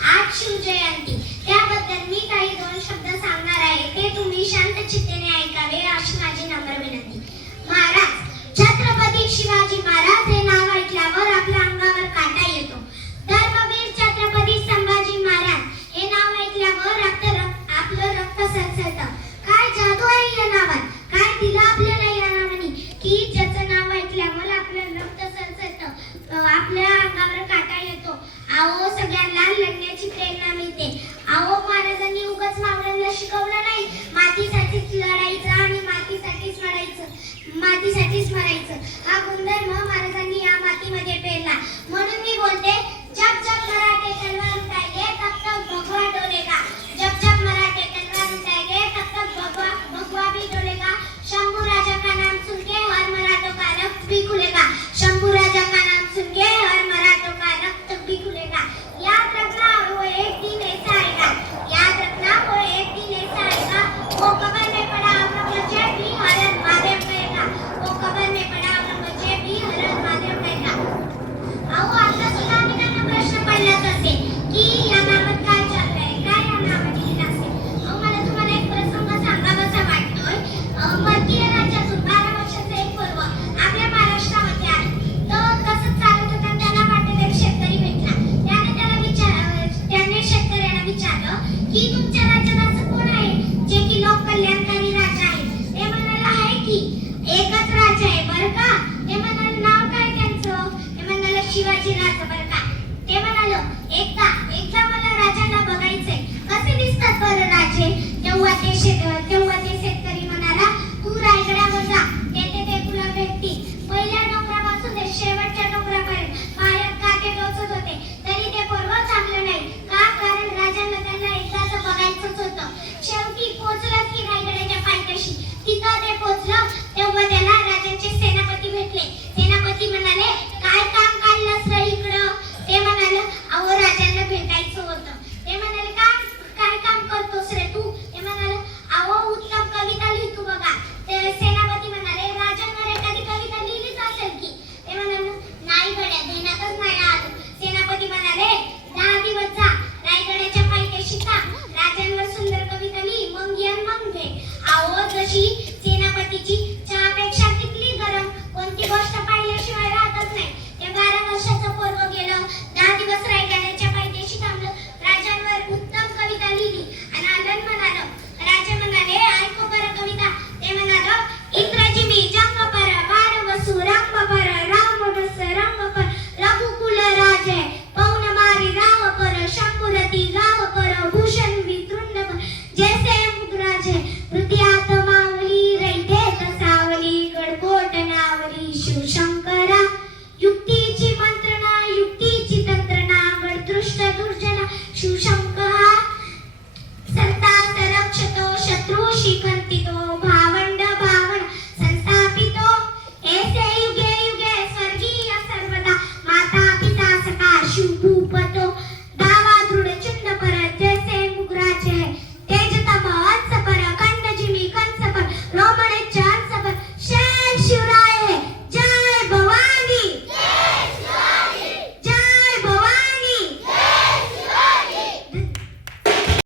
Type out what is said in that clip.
आज शिवजयंती, त्याबद्दल मी काही दोन शब्द सांगणार आहे. ते तुम्ही शांत चित्तेने ऐकावे अशी माझी नम्र विनंती. महाराज छत्रपती शिवाजी महाराज हे नाव ऐकल्यावर आपल्या अंगावर काटा येतो. धर्मवीर छत्रपती संभाजी महाराज हे नाव ऐकल्यावर आपलं रक्त सरसरतं. काय जादू आहे या नावात, काय दिलं आपल्याला या नावाने की ज्याचं नाव ऐकल्यावर आपलं रक्त सरसरतं, आपल्या अंगावर काटा येतो. आओ सगळ्यांना लढण्याची प्रेरणा मिळते. आओ महाराजांनी उगाच मावळ्यांना शिकवलं नाही, मातीसाठीच लढायचं आणि मातीसाठीच मरायचं. हा गुणधर्म महाराजांनी या मातीमध्ये पेरला. म्हणून मी बोलते, जब जब मराठे तलवार उठाएंगे तब तक भगवा डोलेगा. जब जब मराठे तलवार उठाएंगे तब तक भगवा भी डोलेगा. शंभू राजा का नाम सुन के हर मराठों का रक्त भी खुलेगा. शंभू राजा का नाम सुन के हर मराठों का रक्त भी खुलेगा. याद रखना वो एक दिन ऐसा आएगा. याद रखना वो एक दिन ऐसा आएगा. वो कब्र में पड़ा औरंगजेब भी हर महादेव कहेगा. वो कब्र में पड़ा औरंगजेब भी हर महादेव कहेगा. आओ आता सुद्धा त्यांना प्रश्न पडलाच असेल की या नावात काय चाललंय, काय या नावाने लिहिलं असेल. मला तुम्हाला एक प्रसंग सांगावासा वाटतोय. परकीय राज्यातून 12 वर्षाचा एक पोरगा आपल्या महाराष्ट्रामध्ये आला. तर तसंच चालत होता, त्याला वाटेत एक शेतकरी भेटला. त्याने शेतकऱ्याला विचारलं की तुमच्या राज्यात असं कोण आहे जे की लोक कल्याणकारी राजा आहे. ते म्हणाले आहे की एकच राजा आहे बरं का. ते म्हणाले नाव काय त्यांचं. ते म्हणाले शिवाजी राजा बरं का. ते म्हणाले एकदा मला राजाला बघायचंय, कसे दिसतात बरं राजे. तेव्हा ते शेतकरी म्हणाला, तू रायगडावर जा, ते तुला भेटतील. पहिल्या डोंगरापासून ते शेवटच्या डोंगरापर्यंत पायात काटे टोचत होते तरी ते पोरगं थांबलं नाही. का? कारण राजांना त्यांना एकदाच बघायचंच होतं. शेवटी पोहोचलं की रायगडाच्या पायथ्याशी. तिथं ते पोहोचलं तेव्हा त्याला राजांचे सेनापती भेटले. सेनापती म्हणाले, काय काम काढलंस रे इकडं. ते म्हणाले, अहो राजांना भेटायचं होतं. ते म्हणाले, काय काम करतोस रे तू. ते म्हणाले, अहो उत्तम कविता लिहितो बघा. ते सेनापती म्हणाले, राजांवर एखादी कविता लिहिलीच असेल की. ते म्हणाले, नाही गड्या, देण्यातच नाही आलं. सेनापती म्हणाले, 10 दिवस जा, रायगडाच्या पायथ्याशी थांब, राजांवर सुंदर कविता लिही, मग ये मग घे. अहो जशी सेनापतीची चहापेक्षा किती गरम, कोणती गोष्ट पाहिल्याशिवाय राहतच नाही. ते 12 वर्षाचं पोरगं गेलं, 10 दिवस रायगडाच्या पायथ्याशी थांबलं, राजांवर उत्तम कविता लिहिली आणि आनंद म्हणालं. राजा म्हणाले, ऐको बरं कविता. ते म्हणालं, इंद्रजी मी जंग पर बाण वसु रंग पर राम रस रंग पर रघुकुल राजे पौन मारी राव पर शंकुरती गाव पर भूषण वितृंड पर जैसे मुगराजे पृथ्वी आत्मावली रैते तसावली गडकोट नावली शिवशंकर